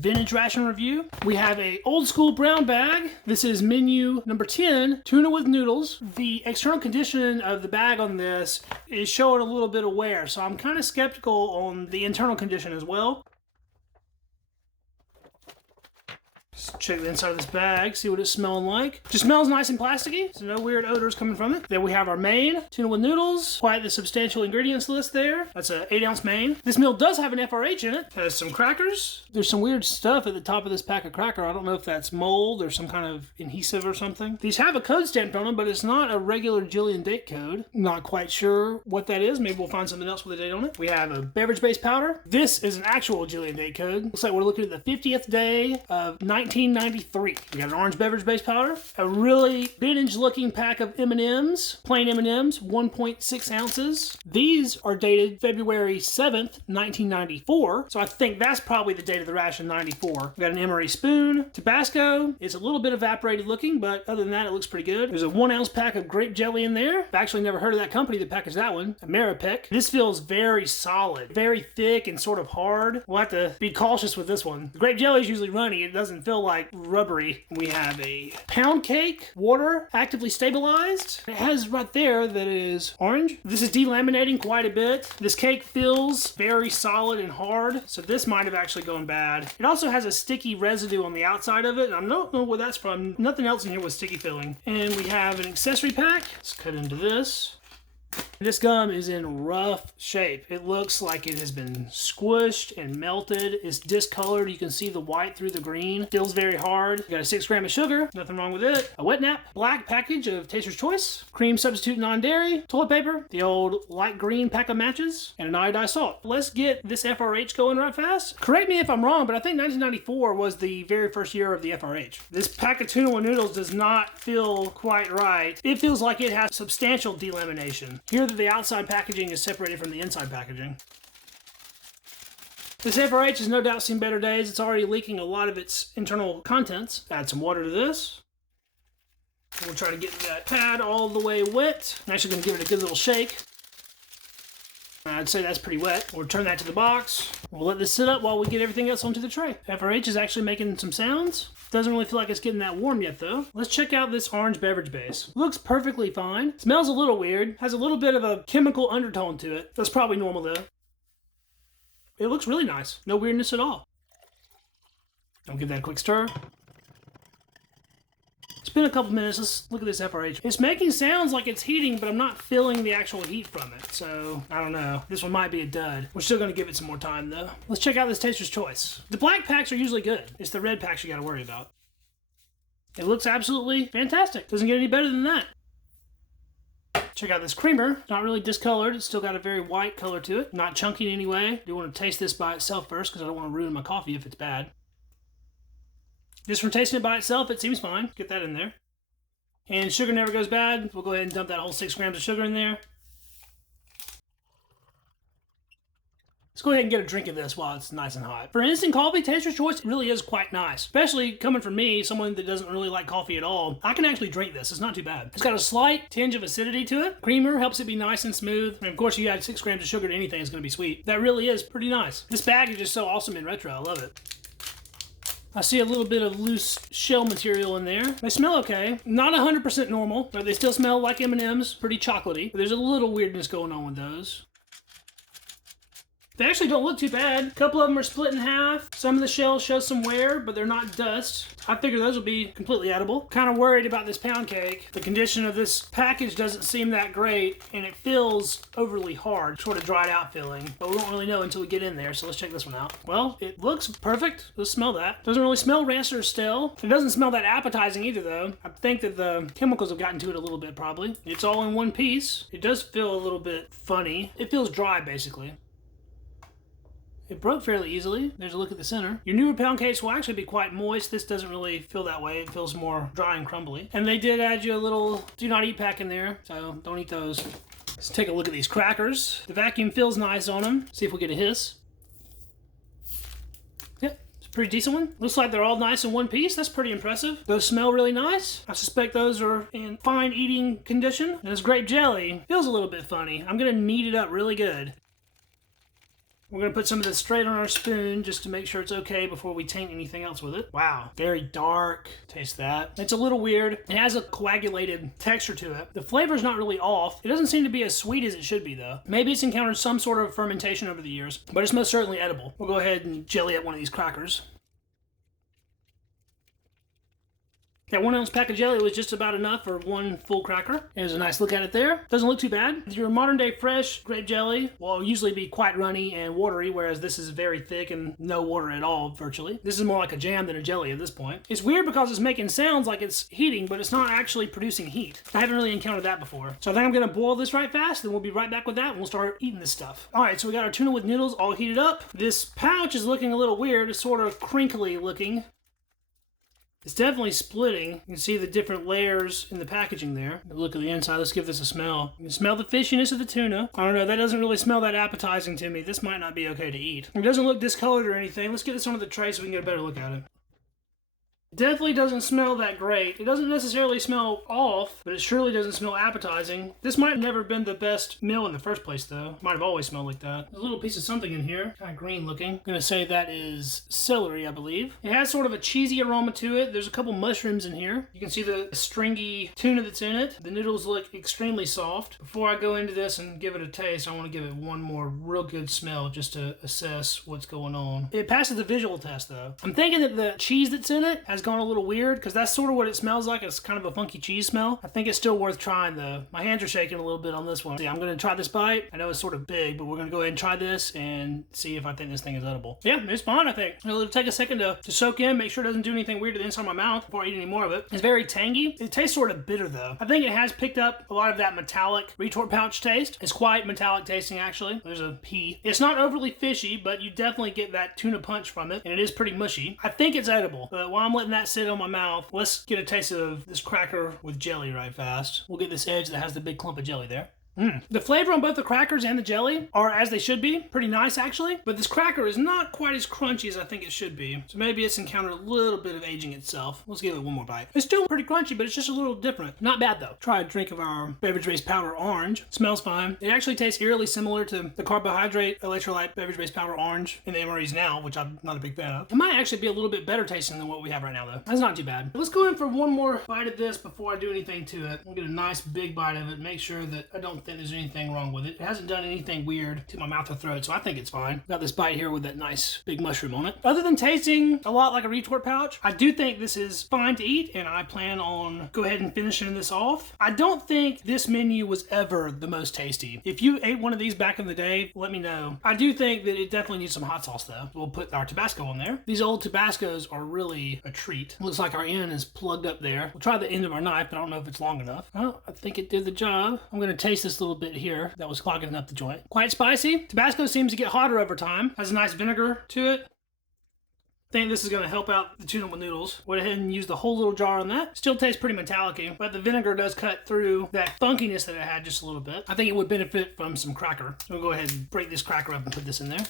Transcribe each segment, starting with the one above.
Vintage ration review. We have a old school brown bag. This is menu number 10, tuna with noodles. The external condition of the bag on this is showing a little bit of wear, so I'm kind of skeptical on the internal condition as well. Let's check the inside of this bag, see what it's smelling like. Just smells nice and plasticky, so no weird odors coming from it. Then we have our main, tuna with noodles. Quite the substantial ingredients list there. That's an 8-ounce main. This meal does have an FRH in it. Has some crackers. There's some weird stuff at the top of this pack of cracker. I don't know if that's mold or some kind of adhesive or something. These have a code stamped on them, but it's not a regular Jillian date code. Not quite sure what that is. Maybe we'll find something else with a date on it. We have a beverage-based powder. This is an actual Jillian date code. Looks like we're looking at the 50th day of 1993. We got an orange beverage-based powder, a really vintage-looking pack of M&Ms, plain M&Ms, 1.6 ounces. These are dated February 7th, 1994, so I think that's probably the date of the ration, 94. We got an MRE spoon. Tabasco is a little bit evaporated looking, but other than that, it looks pretty good. There's a 1-ounce pack of grape jelly in there. I've actually never heard of that company that packaged that one. Ameripec. This feels very solid, very thick and sort of hard. We'll have to be cautious with this one. The grape jelly is usually runny. It doesn't feel like rubbery. We have a pound cake, water, actively stabilized. It has right there that it is orange. This is delaminating quite a bit. This cake feels very solid and hard, so this might have actually gone bad. It also has a sticky residue on the outside of it, and I don't know where that's from. Nothing else in here was sticky filling. And we have an accessory pack. Let's cut into this. This gum is in rough shape. It looks like it has been squished and melted. It's discolored. You can see the white through the green. Feels very hard. You got a 6 gram of sugar. Nothing wrong with it. A wet nap. Black package of Taster's Choice. Cream substitute non-dairy. Toilet paper. The old light green pack of matches. And an iodized salt. Let's get this FRH going right fast. Correct me if I'm wrong, but I think 1994 was the very first year of the FRH. This pack of tuna with noodles does not feel quite right. It feels like it has substantial delamination. Here that the outside packaging is separated from the inside packaging. This FRH has no doubt seen better days. It's already leaking a lot of its internal contents. Add some water to this. We'll try to get that pad all the way wet. I'm actually going to give it a good little shake. I'd say that's pretty wet. We'll turn that to the box. We'll let this sit up while we get everything else onto the tray. FRH is actually making some sounds. Doesn't really feel like it's getting that warm yet though. Let's check out this orange beverage base. Looks perfectly fine. Smells a little weird. Has a little bit of a chemical undertone to it. That's probably normal though. It looks really nice. No weirdness at all. I'll give that a quick stir. It's been a couple minutes. Let's look at this FRH. It's making sounds like it's heating, but I'm not feeling the actual heat from it. So, I don't know. This one might be a dud. We're still going to give it some more time, though. Let's check out this Taster's Choice. The black packs are usually good. It's the red packs you got to worry about. It looks absolutely fantastic. Doesn't get any better than that. Check out this creamer. Not really discolored. It's still got a very white color to it. Not chunky in any way. I do want to taste this by itself first because I don't want to ruin my coffee if it's bad. Just from tasting it by itself, it seems fine. Get that in there. And sugar never goes bad. We'll go ahead and dump that whole 6 grams of sugar in there. Let's go ahead and get a drink of this while it's nice and hot. For instant coffee, Taster's Choice really is quite nice. Especially coming from me, someone that doesn't really like coffee at all. I can actually drink this. It's not too bad. It's got a slight tinge of acidity to it. Creamer helps it be nice and smooth. And of course, you add 6 grams of sugar to anything, it's going to be sweet. That really is pretty nice. This bag is just so awesome in retro. I love it. I see a little bit of loose shell material in there. They smell okay. Not 100% normal, but they still smell like M&Ms. Pretty chocolatey. But there's a little weirdness going on with those. They actually don't look too bad. A couple of them are split in half. Some of the shells show some wear, but they're not dust. I figure those will be completely edible. Kind of worried about this pound cake. The condition of this package doesn't seem that great, and it feels overly hard. Sort of dried out feeling, but we won't really know until we get in there, so let's check this one out. Well, it looks perfect. Let's smell that. Doesn't really smell rancid or stale. It doesn't smell that appetizing either, though. I think that the chemicals have gotten to it a little bit, probably. It's all in one piece. It does feel a little bit funny. It feels dry, basically. It broke fairly easily. There's a look at the center. Your newer pound cakes will actually be quite moist. This doesn't really feel that way. It feels more dry and crumbly. And they did add you a little do not eat pack in there, so don't eat those. Let's take a look at these crackers. The vacuum feels nice on them. See if we get a hiss. Yep, it's a pretty decent one. Looks like they're all nice in one piece. That's pretty impressive. Those smell really nice. I suspect those are in fine eating condition. And this grape jelly feels a little bit funny. I'm gonna knead it up really good. We're gonna put some of this straight on our spoon just to make sure it's okay before we taint anything else with it. Wow, very dark. Taste that. It's a little weird. It has a coagulated texture to it. The flavor's not really off. It doesn't seem to be as sweet as it should be though. Maybe it's encountered some sort of fermentation over the years, but it's most certainly edible. We'll go ahead and jelly up one of these crackers. That 1 ounce pack of jelly was just about enough for one full cracker. There's a nice look at it there. Doesn't look too bad. Your modern day fresh grape jelly will usually be quite runny and watery, whereas this is very thick and no water at all, virtually. This is more like a jam than a jelly at this point. It's weird because it's making sounds like it's heating, but it's not actually producing heat. I haven't really encountered that before. So I think I'm gonna boil this right fast, then we'll be right back with that and we'll start eating this stuff. All right, so we got our tuna with noodles all heated up. This pouch is looking a little weird. It's sort of crinkly looking. It's definitely splitting. You can see the different layers in the packaging there. Look at the inside. Let's give this a smell. You can smell the fishiness of the tuna. I don't know. That doesn't really smell that appetizing to me. This might not be okay to eat. It doesn't look discolored or anything. Let's get this onto the tray so we can get a better look at it. Definitely doesn't smell that great. It doesn't necessarily smell off, but it surely doesn't smell appetizing. This might have never been the best meal in the first place, though. Might have always smelled like that. There's a little piece of something in here, kind of green looking. I'm gonna say that is celery, I believe. It has sort of a cheesy aroma to it. There's a couple mushrooms in here. You can see the stringy tuna that's in it. The noodles look extremely soft. Before I go into this and give it a taste, I want to give it one more real good smell just to assess what's going on. It passes the visual test, though. I'm thinking that the cheese that's in it has gone a little weird because that's sort of what it smells like. It's kind of a funky cheese smell. I think it's still worth trying though. My hands are shaking a little bit on this one. See, I'm going to try this bite. I know it's sort of big, but we're going to go ahead and try this and see if I think this thing is edible. Yeah, it's fine, I think. It'll take a second to soak in, make sure it doesn't do anything weird to the inside of my mouth before I eat any more of it. It's very tangy. It tastes sort of bitter though. I think it has picked up a lot of that metallic retort pouch taste. It's quite metallic tasting actually. There's a P. It's not overly fishy, but you definitely get that tuna punch from it, and it is pretty mushy. I think it's edible, but while I'm letting that sit on my mouth, let's get a taste of this cracker with jelly right fast. We'll get this edge that has the big clump of jelly there. The flavor on both the crackers and the jelly are as they should be. Pretty nice, actually. But this cracker is not quite as crunchy as I think it should be. So maybe it's encountered a little bit of aging itself. Let's give it one more bite. It's still pretty crunchy, but it's just a little different. Not bad, though. Try a drink of our beverage-based powder orange. Smells fine. It actually tastes eerily similar to the carbohydrate electrolyte beverage-based powder orange in the MREs now, which I'm not a big fan of. It might actually be a little bit better tasting than what we have right now, though. That's not too bad. Let's go in for one more bite of this before I do anything to it. We'll get a nice big bite of it. Make sure that I don't think there's anything wrong with it. It hasn't done anything weird to my mouth or throat, so I think it's fine. Got this bite here with that nice big mushroom on it. Other than tasting a lot like a retort pouch, I do think this is fine to eat, and I plan on go ahead and finishing this off. I don't think this menu was ever the most tasty. If you ate one of these back in the day, let me know. I do think that it definitely needs some hot sauce though. We'll put our Tabasco on there. These old Tabascos are really a treat. Looks like our end is plugged up there. We'll try the end of our knife, but I don't know if it's long enough. Well, I think it did the job. I'm gonna taste this little bit here. That was clogging up the joint. Quite spicy. Tabasco seems to get hotter over time. Has a nice vinegar to it. I think this is going to help out the tuna with noodles. Went ahead and used the whole little jar on that. Still tastes pretty metallic-y, but the vinegar does cut through that funkiness that it had just a little bit. I think it would benefit from some cracker. So we'll go ahead and break this cracker up and put this in there.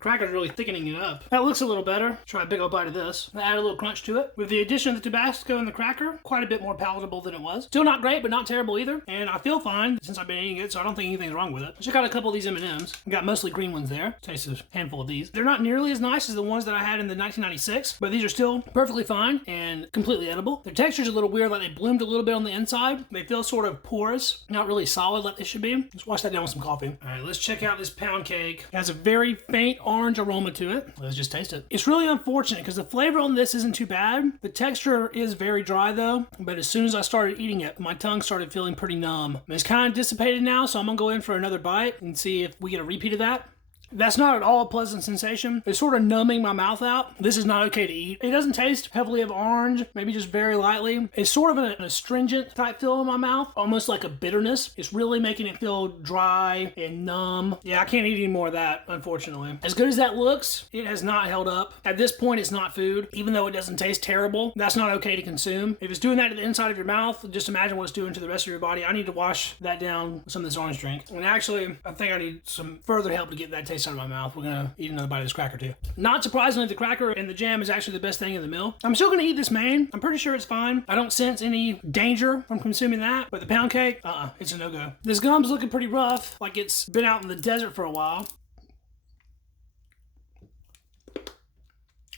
Cracker's really thickening it up. That looks a little better. Try a big old bite of this. Add a little crunch to it. With the addition of the Tabasco and the cracker, quite a bit more palatable than it was. Still not great, but not terrible either. And I feel fine since I've been eating it, so I don't think anything's wrong with it. Check out a couple of these M&Ms. I got mostly green ones there. Taste a handful of these. They're not nearly as nice as the ones that I had in the 1996, but these are still perfectly fine and completely edible. Their texture's a little weird, like they bloomed a little bit on the inside. They feel sort of porous, not really solid like they should be. Let's wash that down with some coffee. All right, let's check out this pound cake. It has a very faint orange aroma to it. Let's just taste it. It's really unfortunate because the flavor on this isn't too bad. The texture is very dry though, but as soon as I started eating it, my tongue started feeling pretty numb. It's kind of dissipated now, so I'm gonna go in for another bite and see if we get a repeat of that. That's not at all a pleasant sensation. It's sort of numbing my mouth out. This is not okay to eat. It doesn't taste heavily of orange, maybe just very lightly. It's sort of an astringent type feel in my mouth, almost like a bitterness. It's really making it feel dry and numb. Yeah, I can't eat any more of that, unfortunately. As good as that looks, it has not held up. At this point, it's not food. Even though it doesn't taste terrible, that's not okay to consume. If it's doing that to the inside of your mouth, just imagine what it's doing to the rest of your body. I need to wash that down with some of this orange drink. And actually, I think I need some further help to get that taste taste out of my mouth. We're gonna eat another bite of this cracker too. Not surprisingly, the cracker and the jam is actually the best thing in the meal. I'm still gonna eat this main. I'm pretty sure it's fine. I don't sense any danger from consuming that, but the pound cake, it's a no-go. This gum's looking pretty rough, like it's been out in the desert for a while.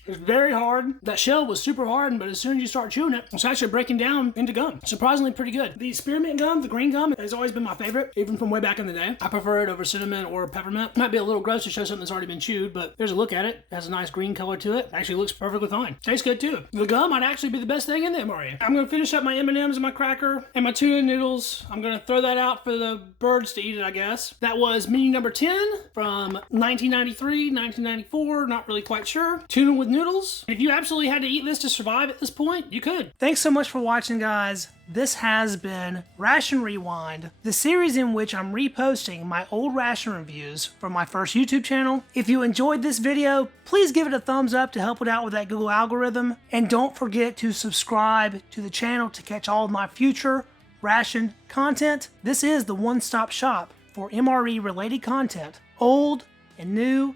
It's very hard. That shell was super hard, but as soon as you start chewing it, it's actually breaking down into gum. Surprisingly pretty good. The spearmint gum, the green gum, has always been my favorite, even from way back in the day. I prefer it over cinnamon or peppermint. Might be a little gross to show something that's already been chewed, but there's a look at it. It has a nice green color to it. Actually looks perfectly fine. Tastes good too. The gum might actually be the best thing in the MRE. I'm gonna finish up my M&Ms and my cracker and my tuna noodles. I'm gonna throw that out for the birds to eat it, I guess. That was menu number 10 from 1993, 1994, not really quite sure. Tuna with noodles. If you absolutely had to eat this to survive at this point, you could. Thanks so much for watching, guys. This has been Ration Rewind, the series in which I'm reposting my old ration reviews from my first YouTube channel. If you enjoyed this video, please give it a thumbs up to help it out with that Google algorithm. And don't forget to subscribe to the channel to catch all of my future ration content. This is the one-stop shop for MRE related content, old and new,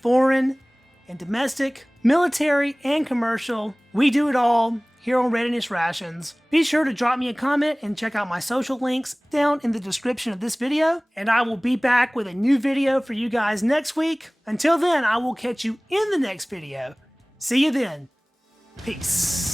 foreign and domestic, military and commercial. We do it all here on Readiness Rations. Be sure to drop me a comment and check out my social links down in the description of this video. And I will be back with a new video for you guys next week. Until then, I will catch you in the next video. See you then. Peace.